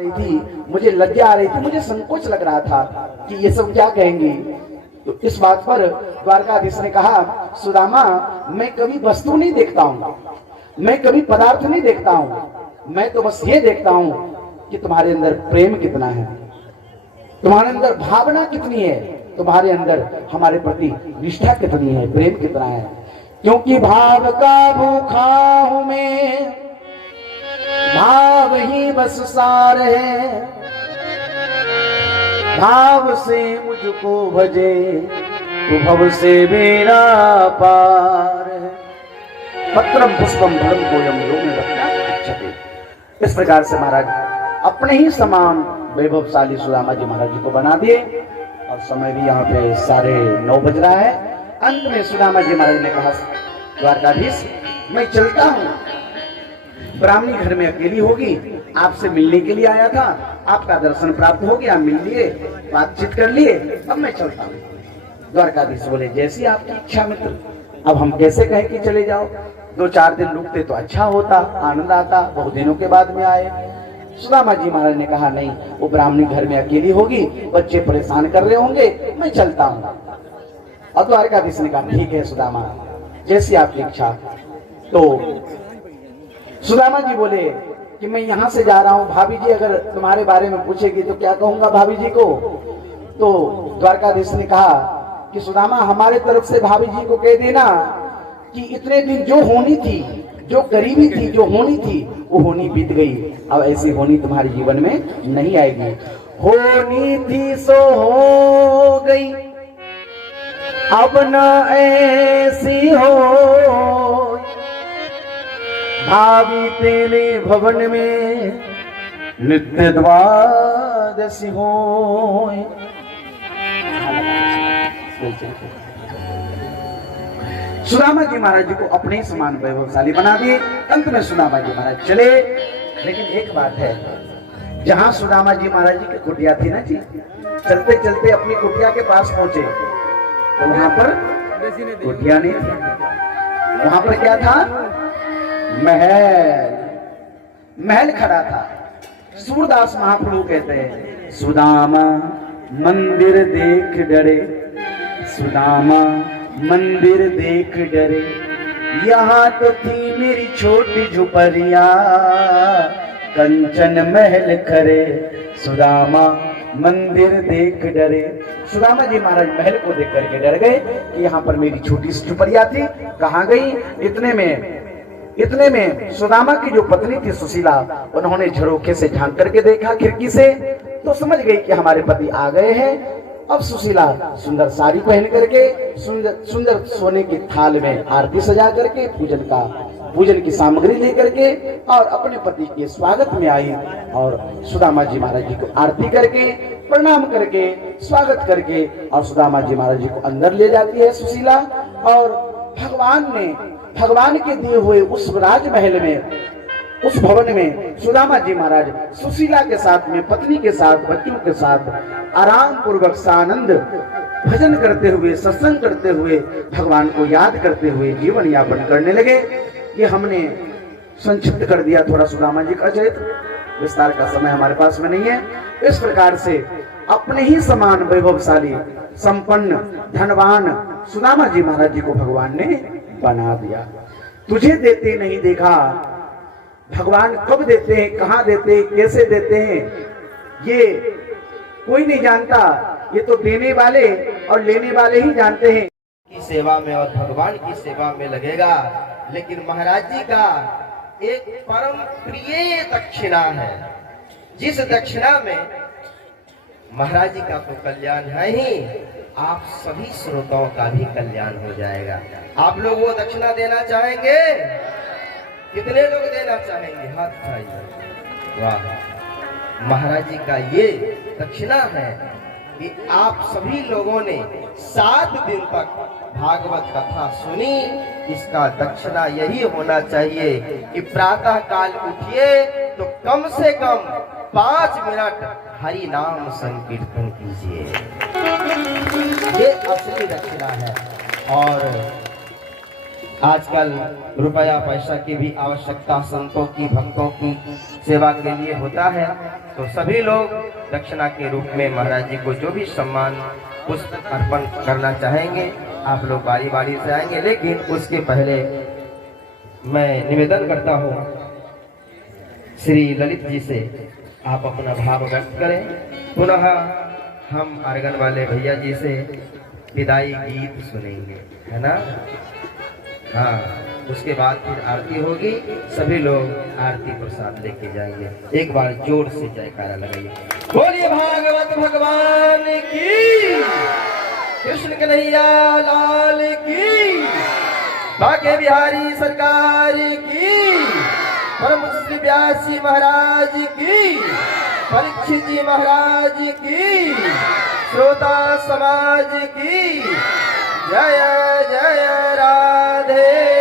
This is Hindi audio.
रही थी, मुझे लज्जा आ रही थी, मुझे संकोच लग रहा था कि ये सब क्या कहेंगे। तो इस बात पर द्वारकाधीश ने कहा, सुदामा मैं कभी वस्तु नहीं देखता हूँ, मैं कभी पदार्थ नहीं देखता हूँ, मैं तो बस ये देखता हूँ कि तुम्हारे अंदर प्रेम कितना है, तुम्हारे अंदर भावना कितनी है, तुम्हारे अंदर हमारे प्रति निष्ठा कितनी है, प्रेम कितना है। क्योंकि भाव का भूखा हूं मैं, भाव ही बस सार है, भाव से मुझको भजे तो भव से मेरा पार है। पत्रम पुष्पम फलम कोयम यो में रखना। इस प्रकार से महाराज अपने ही समान वैभवशाली सुदामा जी महाराज जी को बना दिए। और समय भी यहाँ पे 9:30 बज रहा है। अंत में सुदामा जी महाराज ने कहा, द्वारकाधीश मैं चलता हूँ, ब्राह्मणी घर में अकेली होगी, आपसे मिलने के लिए आया था, आपका दर्शन प्राप्त हो गया, मिल लिए, बातचीत कर लिए, अब मैं चलता हूँ। द्वारकाधीश बोले, जैसी आपकी इच्छा मित्र, अब हम कैसे कहें कि चले जाओ, 2-4 दिन रुकते तो अच्छा होता, आनंद आता, बहुत दिनों के बाद में आए। सुदामा जी महाराज ने कहा, नहीं, वो ब्राह्मणी घर में अकेली होगी, बच्चे परेशान कर रहे होंगे, मैं चलता हूँ। और द्वारकाधीश ने कहा, ठीक है सुदामा, जैसी आपकी इच्छा। तो सुदामा जी बोले कि मैं यहाँ से जा रहा हूँ, भाभी जी अगर तुम्हारे बारे में पूछेगी तो क्या कहूंगा भाभी जी को। तो द्वारकाधीश ने कहा कि सुदामा हमारे तरफ से भाभी जी को कह देना कि इतने दिन जो होनी थी, जो गरीबी थी, जो होनी थी, वो होनी बीत गई, अब ऐसी होनी तुम्हारे जीवन में नहीं आएगी। होनी थी सो हो गई, अब न ऐसी हो, भावी तेरे भवन में नित्य द्वादशी हो। सुदामा जी महाराज जी को अपने ही समान वैभवशाली बना दिए। अंत में सुदामा जी महाराज चले। लेकिन एक बात है, जहां सुदामा जी महाराज जी की कुटिया थी ना जी, चलते चलते अपनी कुटिया के पास पहुंचे तो वहां पर कुटिया नहीं थी, वहां पर क्या था, महल खड़ा था। सूरदास महाप्रभु कहते हैं, सुदामा मंदिर देख डरे, सुदामा मंदिर देख डरे, यहाँ तो थी मेरी छोटी झुपड़िया, कंचन महल खरे, सुदामा मंदिर देख डरे। सुदामा जी महाराज महल को देख करके डर गए कि यहाँ पर मेरी छोटी सी झुपड़िया थी, कहाँ गई। इतने में सुदामा की जो पत्नी थी सुशीला, उन्होंने झरोखे से झांक करके देखा खिड़की से, तो समझ गई कि हमारे पति आ गए हैं। अब सुशीला सुंदर साड़ी पहन करके, सुंदर सोने की थाल में आरती सजा करके, पूजन की सामग्री लेकर के और अपने पति के स्वागत में आई। और सुदामा जी महाराज जी को आरती करके, प्रणाम करके, स्वागत करके और सुदामा जी महाराज जी को अंदर ले जाती है सुशीला। और भगवान के दिए हुए उस राजमहल में, उस भवन में सुदामा जी महाराज सुशीला के साथ में, पत्नी के साथ, बच्चों के साथ आराम पूर्वक सानंद भजन करते हुए, सत्संग करते हुए, भगवान को याद करते हुए जीवन यापन करने लगे। ये हमने संक्षिप्त कर दिया थोड़ा सुदामा जी का चरित्र, विस्तार का समय हमारे पास में नहीं है। इस प्रकार से अपने ही समान वैभवशाली, संपन्न, धनवान सुदामा जी महाराज जी को भगवान ने बना दिया। तुझे देते नहीं देखा, भगवान कब देते हैं, कहां देते हैं, कैसे देते हैं, ये कोई नहीं जानता, ये तो देने वाले और लेने वाले ही जानते हैं। की सेवा में और भगवान की सेवा में लगेगा। लेकिन महाराज जी का एक परम प्रिय दक्षिणा है, जिस दक्षिणा में महाराज जी का तो कल्याण है ही, आप सभी श्रोताओं का भी कल्याण हो जाएगा। आप लोग वो दक्षिणा देना चाहेंगे? कितने लोग देना चाहेंगे? हाथ उठाइए। वाह, महाराज जी का ये दक्षिणा है कि आप सभी लोगों ने 7 दिन तक भागवत कथा सुनी। इसका दक्षिणा यही होना चाहिए कि प्रातः काल उठिए तो कम से कम 5 मिनट हरि नाम संकीर्तन कीजिए, ये असली दक्षिणा है। और आजकल रुपया पैसा की भी आवश्यकता संतों की भक्तों की सेवा के लिए होता है, तो सभी लोग दक्षिणा के रूप में महाराज जी को जो भी सम्मान पुष्प अर्पण करना चाहेंगे आप लोग बारी बारी से आएंगे। लेकिन उसके पहले मैं निवेदन करता हूँ श्री ललित जी से आप अपना भाव व्यक्त करें। पुनः हम आर्गन वाले भैया जी से विदाई गीत सुनेंगे, है ना। हाँ, उसके बाद फिर आरती होगी, सभी लोग आरती प्रसाद लेके जाएंगे। एक बार जोर से जयकारा लगाइए, बोलिए भागवत भगवान की, कृष्ण कन्हैया लाल की, बाके बिहारी सरकार की, परम श्री व्यासी महाराज की, परीक्षित जी महाराज की, श्रोता समाज की, जय जय राधे।